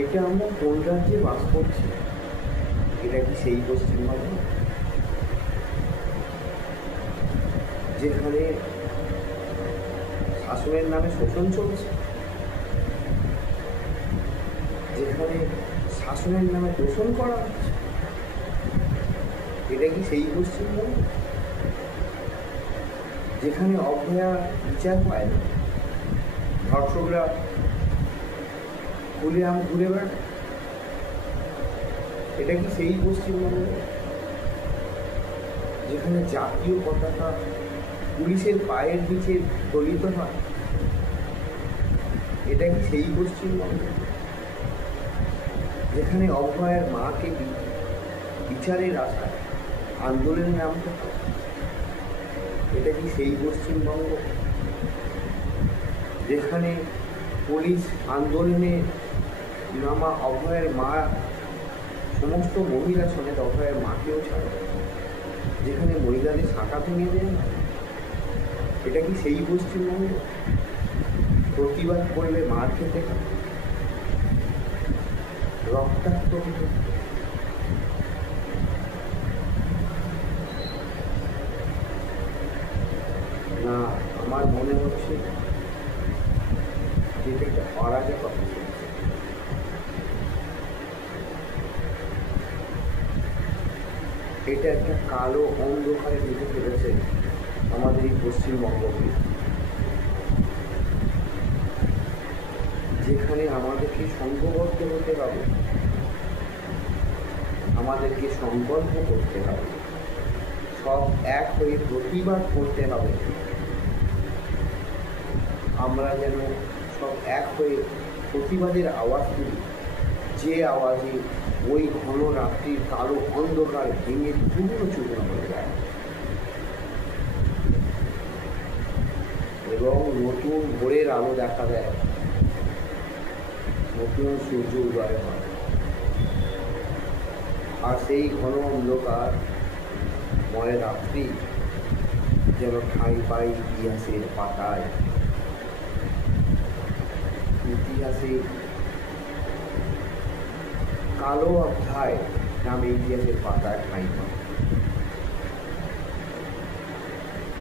এটা আমরা কোন রাজ্যে বাস করছি? এটা কি সেই পশ্চিমবঙ্গ যেখানে শাসনের নামে শোষণ চলছে, যেখানে শাসনের নামে দূষণ করা হচ্ছে? এটা কি সেই পশ্চিমবঙ্গ যেখানে অভয়া বিচার পায় না, ধর্ষকরা খুলে ঘুরে বেড়ায়? এটা কি সেই পশ্চিমবঙ্গ যেখানে জাতীয় পতাকা পুলিশের পায়ের নিচে দলিত হয়? এটা কি সেই পশ্চিমবঙ্গ যেখানে অভয়ার মাকে বিচারের আশায় আন্দোলনে নামতে হয়? এটা কি সেই পশ্চিমবঙ্গ যেখানে পুলিশ আন্দোলনে নামা অভয়ের মা, সমস্ত মহিলা সমেত অভয়ের মাকেও ছাড়ে, যেখানে মহিলাদের শাখা ভেঙে দেয় না? এটা কি সেই পশ্চিমবঙ্গ প্রতিবাদ করলে মার খেতে হয়, রক্তাক্ত হতে? না, আমার মনে হচ্ছে যেটা একটা অরাজকতা চলছে। এটা একটা কালো অন্ধকারে ঢেকে ফেলেছে আমাদের এই পশ্চিমবঙ্গকে, যেখানে আমাদেরকে সংঘবদ্ধ হতে হবে, আমাদেরকে সংকল্প করতে হবে, সব এক হয়ে প্রতিবাদ করতে হবে। আমরা যেন সব এক হয়ে প্রতিবাদের আওয়াজ তুলি, যে আওয়াজে ওই ঘন রাত্রির কালো অন্ধকার ভেঙে চূর্ণ চূর্ণ হয়ে যায় এবং নতুন ভোরের আলো দেখা দেয়, নতুন সূর্য উদয় হয়। আর সেই ঘন অন্ধকার ময় রাত্রি যেন ঠাঁই পায় ইতিহাসের পাতায়, ইতিহাসে কালো অধ্যায় নামে ইতিহাসের পাতায় ঠাঁই পায়।